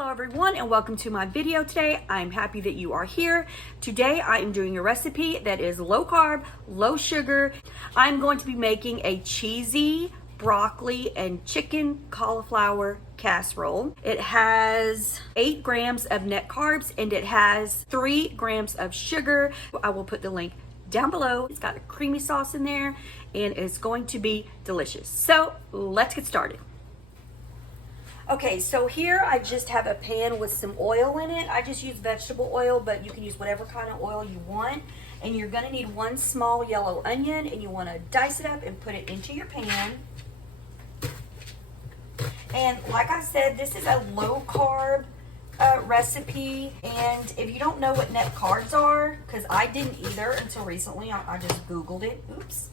Hello everyone and welcome to my video today. I'm happy that you are here. Today I am doing a recipe that is low carb, low sugar. I'm going to be making a cheesy broccoli and chicken cauliflower casserole. It has 8 grams of net carbs and it has 3 grams of sugar. I will put the link down below. It's got a creamy sauce in there and it's going to be delicious. So let's get started. Okay, so here I just have a pan with some oil in it. I just use vegetable oil, but you can use whatever kind of oil you want. And you're gonna need 1 small yellow onion, and you wanna dice it up and put it into your pan. And like I said, this is a low carb recipe. And if you don't know what net carbs are, because I didn't either until recently, I just Googled it, oops.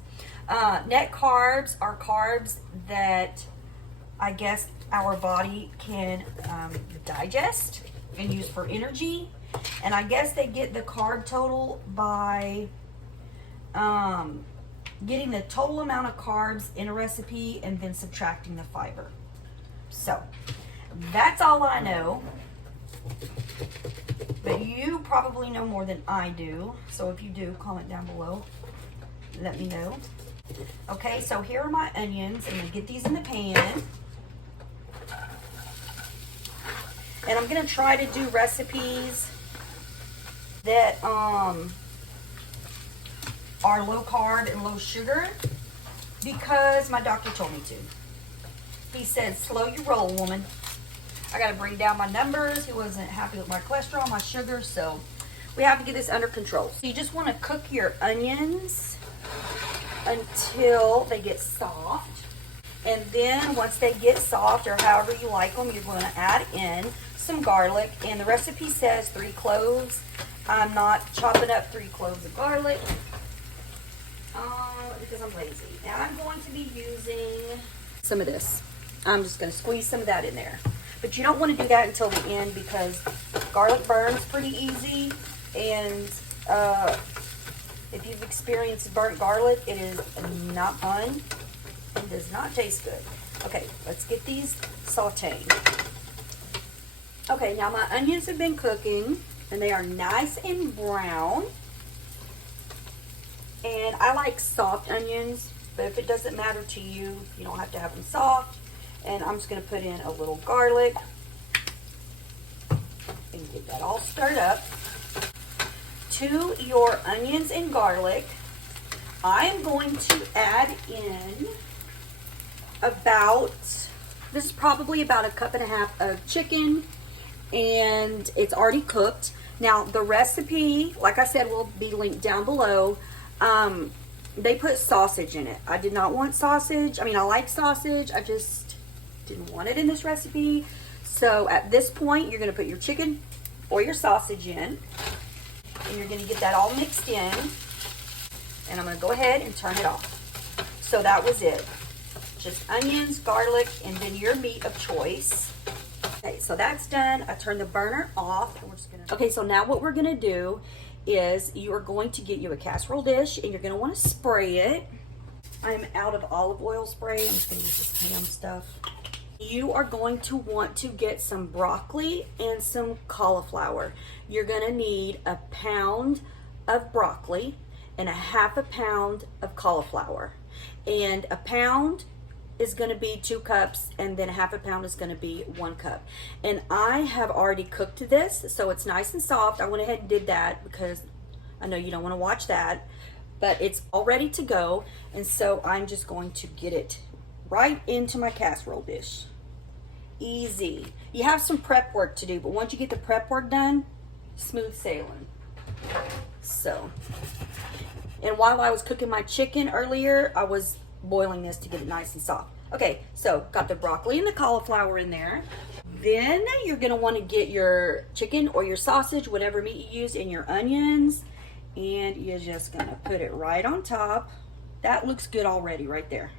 Net carbs are carbs that I guess our body can digest and use for energy. And I guess they get the carb total by getting the total amount of carbs in a recipe and then subtracting the fiber. So that's all I know. But you probably know more than I do. So if you do, comment down below. Let me know. Okay, so here are my onions. I'm gonna get these in the pan. And I'm going to try to do recipes that are low carb and low sugar because my doctor told me to. He said, slow your roll, woman. I got to bring down my numbers. He wasn't happy with my cholesterol, my sugar, so we have to get this under control. So you just want to cook your onions until they get soft. And then once they get soft, or however you like them, you're going to add in some garlic. And the recipe says 3 cloves. I'm not chopping up 3 cloves of garlic because I'm lazy. Now I'm going to be using some of this. I'm just going to squeeze some of that in there. But you don't want to do that until the end because garlic burns pretty easy. And if you've experienced burnt garlic, it is not fun. It does not taste good. Okay, let's get these sauteing. Okay, now my onions have been cooking and they are nice and brown. And I like soft onions, but if it doesn't matter to you, you don't have to have them soft. And I'm just going to put in a little garlic and get that all stirred up. To your onions and garlic, I'm going to add in this is probably about 1.5 cups of chicken, and it's already cooked. Now the recipe, like I said, will be linked down below. They put sausage in it. I did not want sausage. I mean, I like sausage, I just didn't want it in this recipe. So at this point, you're going to put your chicken or your sausage in, and you're going to get that all mixed in. And I'm going to go ahead and turn it off. So that was it. Just onions, garlic, and then your meat of choice. Okay, so that's done. I turned the burner off. And we're just gonna... Okay, so now what we're going to do is you are going to get you a casserole dish, and you're going to want to spray it. I'm out of olive oil spray. I'm just going to use this ham stuff. You are going to want to get some broccoli and some cauliflower. You're going to need 1 pound of broccoli and 1/2 pound of cauliflower. And 1 pound is going to be 2 cups, and then 1/2 pound is going to be 1 cup. And I have already cooked this, so it's nice and soft. I went ahead and did that because I know you don't want to watch that, but it's all ready to go. And so I'm just going to get it right into my casserole dish. Easy. You have some prep work to do, but once you get the prep work done, smooth sailing. So, and while I was cooking my chicken earlier, I was boiling this to get it nice and soft. Okay, so got the broccoli and the cauliflower in there. Then you're going to want to get your chicken or your sausage, whatever meat you use, and your onions, and you're just going to put it right on top. That looks good already right there.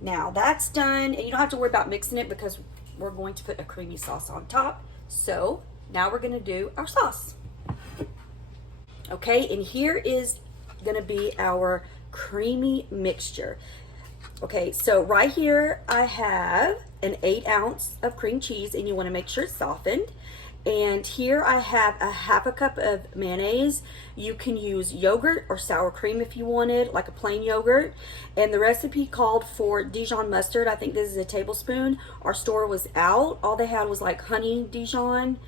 Now that's done, and you don't have to worry about mixing it because we're going to put a creamy sauce on top. So now we're going to do our sauce. Okay, and here is going to be our creamy mixture. Okay, so right here I have an 8 ounce of cream cheese, and you want to make sure it's softened. And here I have a half a cup of mayonnaise. You can use yogurt or sour cream if you wanted, like a plain yogurt. And the recipe called for Dijon mustard. I think this is a tablespoon. Our store was out. All they had was like honey Dijon.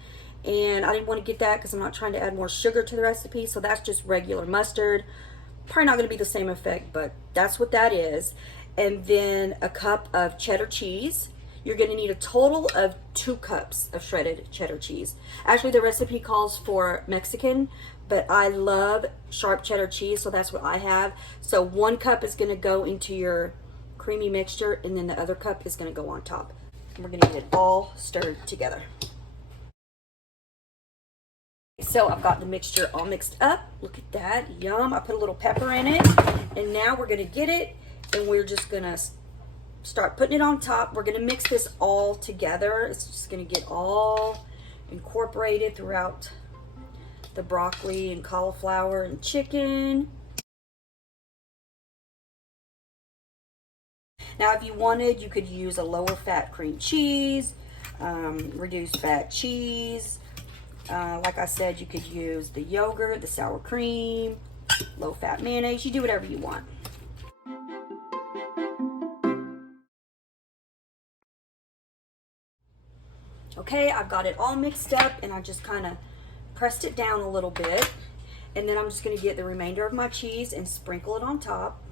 And I didn't want to get that because I'm not trying to add more sugar to the recipe. So that's just regular mustard. Probably not going to be the same effect, but that's what that is. And then a cup of cheddar cheese. You're going to need a total of 2 cups of shredded cheddar cheese. Actually, the recipe calls for Mexican, but I love sharp cheddar cheese, so that's what I have. So 1 cup is going to go into your creamy mixture, and then the other cup is going to go on top. And we're going to get it all stirred together. So I've got the mixture all mixed up. Look at that, yum. I put a little pepper in it, and now we're going to get it, and we're just going to start putting it on top. We're going to mix this all together. It's just going to get all incorporated throughout the broccoli and cauliflower and chicken. Now, if you wanted, you could use a lower fat cream cheese, reduced fat cheese. Like I said, you could use the yogurt, the sour cream, low fat mayonnaise. You do whatever you want. Okay, I've got it all mixed up, and I just kind of pressed it down a little bit. And then I'm just going to get the remainder of my cheese and sprinkle it on top.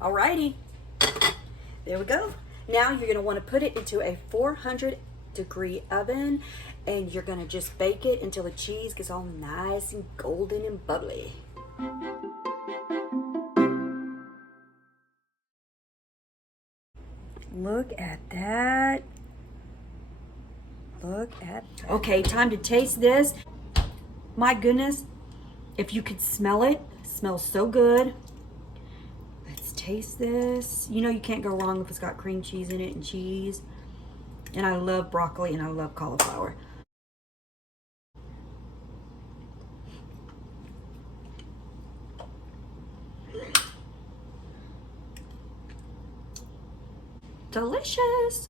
Alrighty, there we go. Now you're going to want to put it into a 400-degree oven, and you're going to just bake it until the cheese gets all nice and golden and bubbly. Look at that. Look at that. Okay, time to taste this. My goodness, if you could smell it, it smells so good. Let's taste this. You know you can't go wrong if it's got cream cheese in it and cheese. And I love broccoli and I love cauliflower. Delicious.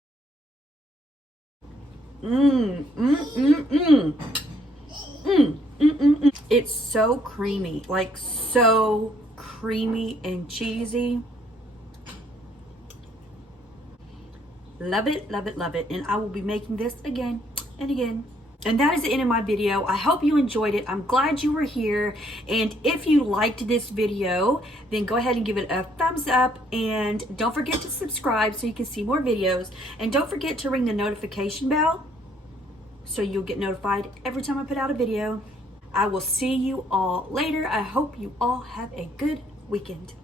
It's so creamy, like so creamy and cheesy. Love it, love it, love it. And I will be making this again and again. And that is the end of my video. I hope you enjoyed it. I'm glad you were here. And if you liked this video, then go ahead and give it a thumbs up. And don't forget to subscribe so you can see more videos. And don't forget to ring the notification bell so you'll get notified every time I put out a video. I will see you all later. I hope you all have a good weekend.